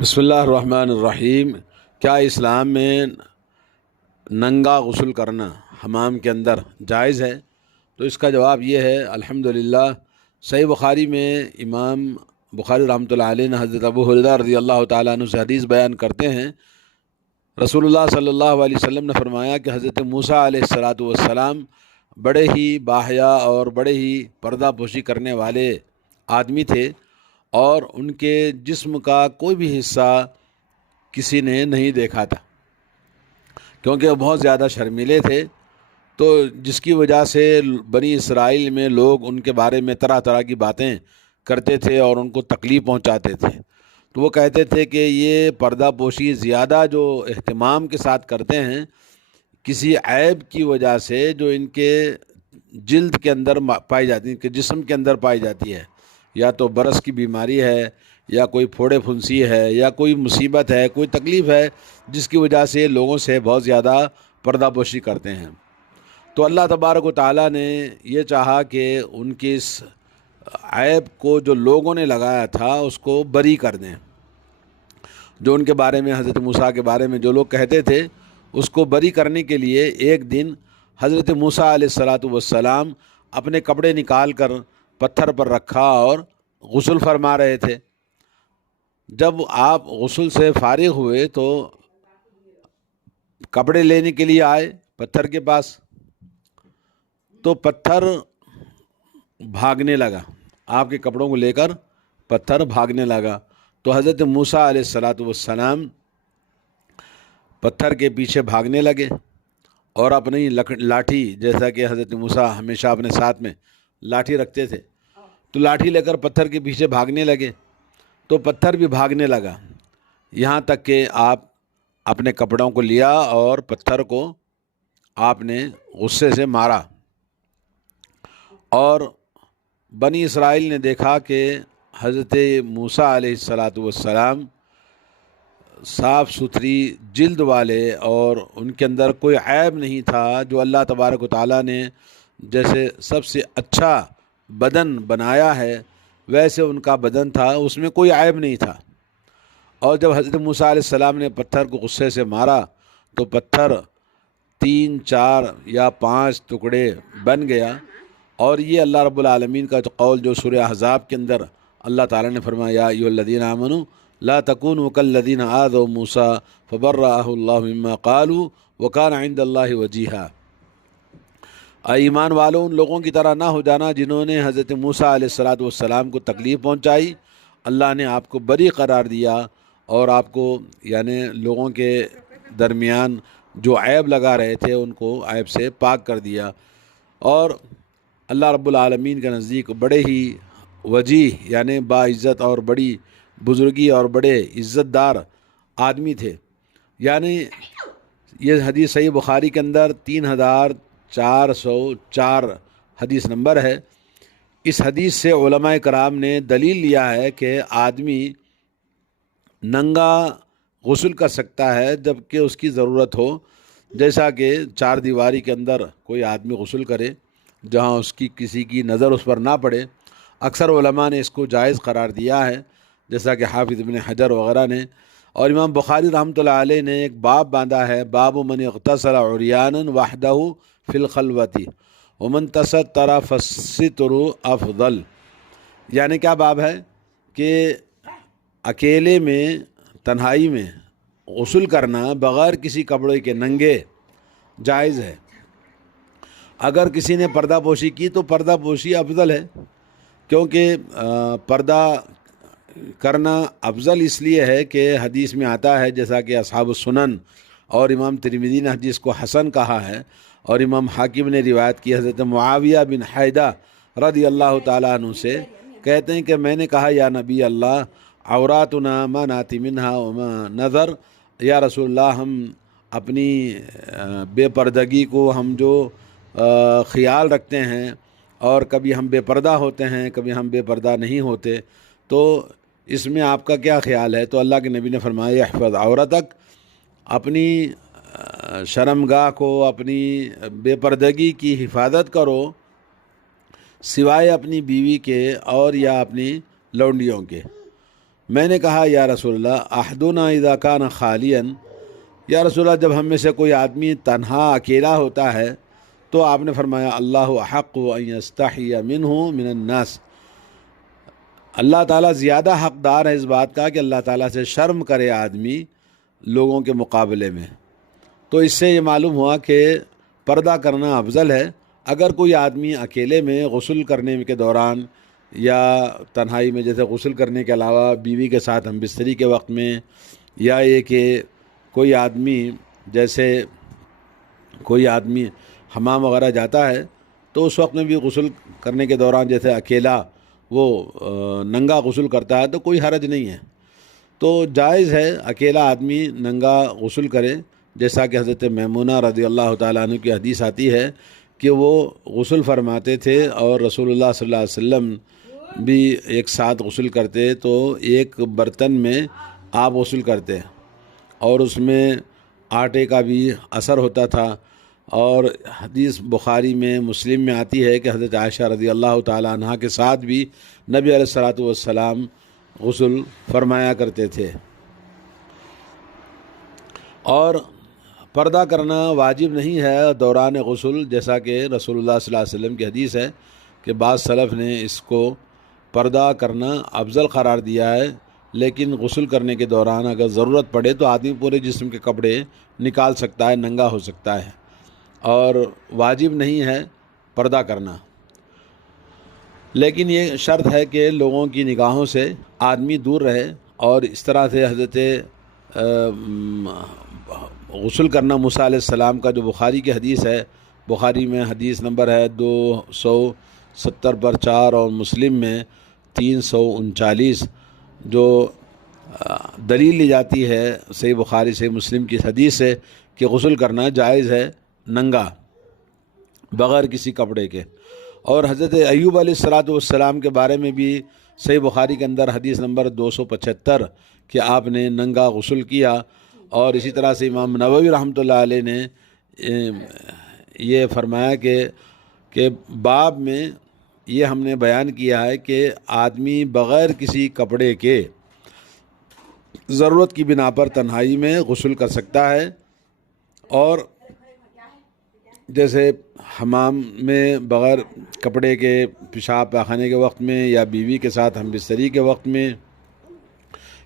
بسم اللہ الرحمن الرحیم۔ کیا اسلام میں ننگا غسل کرنا حمام کے اندر جائز ہے؟ تو اس کا جواب یہ ہے، الحمدللہ صحیح بخاری میں امام بخاری رحمۃ اللہ علیہ نے حضرت ابو ہریرہ رضی اللہ تعالیٰ عنہ سے حدیث بیان کرتے ہیں، رسول اللہ صلی اللہ علیہ وسلم نے فرمایا کہ حضرت موسیٰ علیہ الصلاۃ والسلام بڑے ہی باحیا اور بڑے ہی پردہ پوشی کرنے والے آدمی تھے، اور ان کے جسم کا کوئی بھی حصہ کسی نے نہیں دیکھا تھا، کیونکہ وہ بہت زیادہ شرمیلے تھے، تو جس کی وجہ سے بنی اسرائیل میں لوگ ان کے بارے میں طرح طرح کی باتیں کرتے تھے اور ان کو تکلیف پہنچاتے تھے۔ تو وہ کہتے تھے کہ یہ پردہ پوشی زیادہ جو اہتمام کے ساتھ کرتے ہیں، کسی عیب کی وجہ سے جو ان کے جلد کے اندر پائی جاتی ہے، کہ جسم کے اندر پائی جاتی ہے، یا تو برس کی بیماری ہے، یا کوئی پھوڑے پھنسی ہے، یا کوئی مصیبت ہے، کوئی تکلیف ہے، جس کی وجہ سے لوگوں سے بہت زیادہ پردہ پوشی کرتے ہیں۔ تو اللہ تبارک و تعالیٰ نے یہ چاہا کہ ان کی اس عیب کو جو لوگوں نے لگایا تھا اس کو بری کر دیں، جو ان کے بارے میں حضرت موسیٰ کے بارے میں جو لوگ کہتے تھے اس کو بری کرنے کے لیے ایک دن حضرت موسیٰ علیہ الصلاۃ والسلام اپنے کپڑے نکال کر پتھر پر رکھا اور غسل فرما رہے تھے۔ جب آپ غسل سے فارغ ہوئے تو کپڑے لینے کے لیے آئے پتھر کے پاس، تو پتھر بھاگنے لگا، آپ کے کپڑوں کو لے کر پتھر بھاگنے لگا۔ تو حضرت موسیٰ علیہ الصلاۃ والسلام پتھر کے پیچھے بھاگنے لگے، اور اپنی لاٹھی، جیسا کہ حضرت موسیٰ ہمیشہ اپنے ساتھ میں لاٹھی رکھتے تھے، تو لاٹھی لے کر پتھر کے پیچھے بھاگنے لگے، تو پتھر بھی بھاگنے لگا، یہاں تک کہ آپ اپنے کپڑوں کو لیا اور پتھر کو آپ نے غصے سے مارا۔ اور بنی اسرائیل نے دیکھا کہ حضرت موسیٰ علیہ الصلاۃ والسلام صاف ستھری جلد والے، اور ان کے اندر کوئی عیب نہیں تھا، جو اللہ تبارک و تعالیٰ نے جیسے سب سے اچھا بدن بنایا ہے ویسے ان کا بدن تھا، اس میں کوئی عیب نہیں تھا۔ اور جب حضرت موسیٰ علیہ السلام نے پتھر کو غصے سے مارا تو پتھر 3 4 یا 5 ٹکڑے بن گیا۔ اور یہ اللہ رب العالمین کا قول جو سورہ احزاب کے اندر اللہ تعالیٰ نے فرمایا، یا ایھا الذین آمنوا لا تکونوا کالذین آذوا موسیٰ فبرأہ اللہ مما قالوا وکان عند اللہ وجیہا۔ اے ایمان والو، ان لوگوں کی طرح نہ ہو جانا جنہوں نے حضرت موسیٰ علیہ الصلاۃ والسلام کو تکلیف پہنچائی، اللہ نے آپ کو بری قرار دیا، اور آپ کو یعنی لوگوں کے درمیان جو عیب لگا رہے تھے ان کو عیب سے پاک کر دیا۔ اور اللہ رب العالمین کے نزدیک بڑے ہی وجیح یعنی باعزت اور بڑی بزرگی اور بڑے عزت دار آدمی تھے۔ یعنی یہ حدیث صحیح بخاری کے اندر 3404 حدیث نمبر ہے۔ اس حدیث سے علماء کرام نے دلیل لیا ہے کہ آدمی ننگا غسل کر سکتا ہے جب کہ اس کی ضرورت ہو، جیسا کہ 4 دیواری کے اندر کوئی آدمی غسل کرے جہاں اس کی کسی کی نظر اس پر نہ پڑے۔ اکثر علماء نے اس کو جائز قرار دیا ہے، جیسا کہ حافظ ابن حجر وغیرہ نے، اور امام بخاری رحمۃ اللہ علیہ نے ایک باب باندھا ہے، باب من اغتسل عریانا وحدہ فی الخلوۃ ومن تستر فالستر افضل۔ یعنی کیا باب ہے کہ اکیلے میں تنہائی میں غسل کرنا بغیر کسی کپڑے کے ننگے جائز ہے۔ اگر کسی نے پردہ پوشی کی تو پردہ پوشی افضل ہے، کیونکہ پردہ کرنا افضل اس لیے ہے کہ حدیث میں آتا ہے، جیسا کہ اصحاب السنن اور امام ترمذی نے حدیث کو حسن کہا ہے، اور امام حاکم نے روایت کی حضرت معاویہ بن حیدہ رضی اللہ تعالیٰ عنہ سے، کہتے ہیں کہ میں نے کہا یا نبی اللہ، عوراتنا ما ناتی منہا وما نظر، یا رسول اللہ ہم اپنی بے پردگی کو ہم جو خیال رکھتے ہیں، اور کبھی ہم بے پردہ ہوتے ہیں کبھی ہم بے پردہ نہیں ہوتے، تو اس میں آپ کا کیا خیال ہے؟ تو اللہ کے نبی نے فرمایا احفظ عورتک، اپنی شرمگاہ کو، اپنی بے پردگی کی حفاظت کرو، سوائے اپنی بیوی کے اور یا اپنی لونڈیوں کے۔ میں نے کہا یا رسول اللہ احدنا اذا کان خالیا، یا رسول اللہ جب ہم میں سے کوئی آدمی تنہا اکیلا ہوتا ہے تو آپ نے فرمایا اللہ احق ان یستحی منہ من الناس، اللہ تعالیٰ زیادہ حقدار ہے اس بات کا کہ اللہ تعالیٰ سے شرم کرے آدمی لوگوں کے مقابلے میں۔ تو اس سے یہ معلوم ہوا کہ پردہ کرنا افضل ہے۔ اگر کوئی آدمی اکیلے میں غسل کرنے کے دوران یا تنہائی میں، جیسے غسل کرنے کے علاوہ بیوی کے ساتھ ہم بستری کے وقت میں، یا یہ کہ کوئی آدمی حمام وغیرہ جاتا ہے تو اس وقت میں بھی غسل کرنے کے دوران جیسے اکیلا وہ ننگا غسل کرتا ہے تو کوئی حرج نہیں ہے، تو جائز ہے اکیلا آدمی ننگا غسل کرے، جیسا کہ حضرت میمونہ رضی اللہ تعالیٰ عنہ کی حدیث آتی ہے کہ وہ غسل فرماتے تھے اور رسول اللہ صلی اللہ علیہ وسلم بھی ایک ساتھ غسل کرتے، تو ایک برتن میں آپ غسل کرتے اور اس میں آٹے کا بھی اثر ہوتا تھا۔ اور حدیث بخاری میں مسلم میں آتی ہے کہ حضرت عائشہ رضی اللہ تعالیٰ عنہ کے ساتھ بھی نبی علیہ الصلاۃ والسلام غسل فرمایا کرتے تھے۔ اور پردہ کرنا واجب نہیں ہے دوران غسل، جیسا کہ رسول اللہ صلی اللہ علیہ وسلم کی حدیث ہے کہ بعض سلف نے اس کو پردہ کرنا افضل قرار دیا ہے، لیکن غسل کرنے کے دوران اگر ضرورت پڑے تو آدمی پورے جسم کے کپڑے نکال سکتا ہے، ننگا ہو سکتا ہے، اور واجب نہیں ہے پردہ کرنا۔ لیکن یہ شرط ہے کہ لوگوں کی نگاہوں سے آدمی دور رہے، اور اس طرح سے حضرت غسل کرنا موسیٰ علیہ السلام کا جو بخاری کی حدیث ہے، بخاری میں حدیث نمبر ہے 270 پر 4 اور مسلم میں 339، جو دلیل لی جاتی ہے صحیح بخاری سے مسلم کی حدیث سے کہ غسل کرنا جائز ہے ننگا بغیر کسی کپڑے کے۔ اور حضرت ایوب علیہ الصلاۃ والسلام کے بارے میں بھی صحیح بخاری کے اندر حدیث نمبر 275 کہ آپ نے ننگا غسل کیا، اور اسی طرح سے امام نووی رحمۃ اللہ علیہ نے یہ فرمایا کہ باب میں یہ ہم نے بیان کیا ہے کہ آدمی بغیر کسی کپڑے کے ضرورت کی بنا پر تنہائی میں غسل کر سکتا ہے، اور جیسے حمام میں بغیر کپڑے کے پیشاب پاخانے کے وقت میں، یا بیوی کے ساتھ ہم بستری کے وقت میں،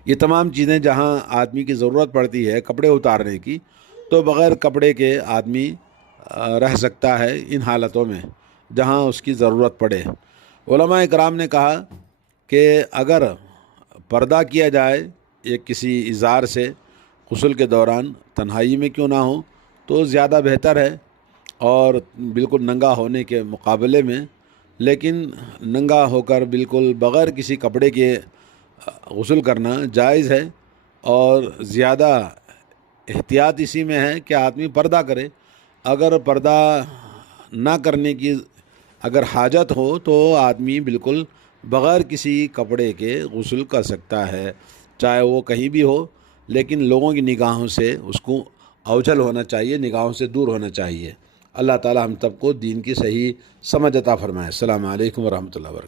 یہ تمام چیزیں جہاں آدمی کی ضرورت پڑتی ہے کپڑے اتارنے کی، تو بغیر کپڑے کے آدمی رہ سکتا ہے ان حالتوں میں جہاں اس کی ضرورت پڑے۔ علماء اکرام نے کہا کہ اگر پردہ کیا جائے ایک کسی ازار سے غسل کے دوران تنہائی میں کیوں نہ ہو تو زیادہ بہتر ہے، اور بالکل ننگا ہونے کے مقابلے میں، لیکن ننگا ہو کر بالکل بغیر کسی کپڑے کے غسل کرنا جائز ہے، اور زیادہ احتیاط اسی میں ہے کہ آدمی پردہ کرے۔ اگر پردہ نہ کرنے کی اگر حاجت ہو تو آدمی بالکل بغیر کسی کپڑے کے غسل کر سکتا ہے، چاہے وہ کہیں بھی ہو، لیکن لوگوں کی نگاہوں سے اس کو اوجھل ہونا چاہیے، نگاہوں سے دور ہونا چاہیے۔ اللہ تعالی ہم سب کو دین کی صحیح سمجھ عطا فرمائے۔ السلام علیکم ورحمۃ اللہ وبرکاتہ۔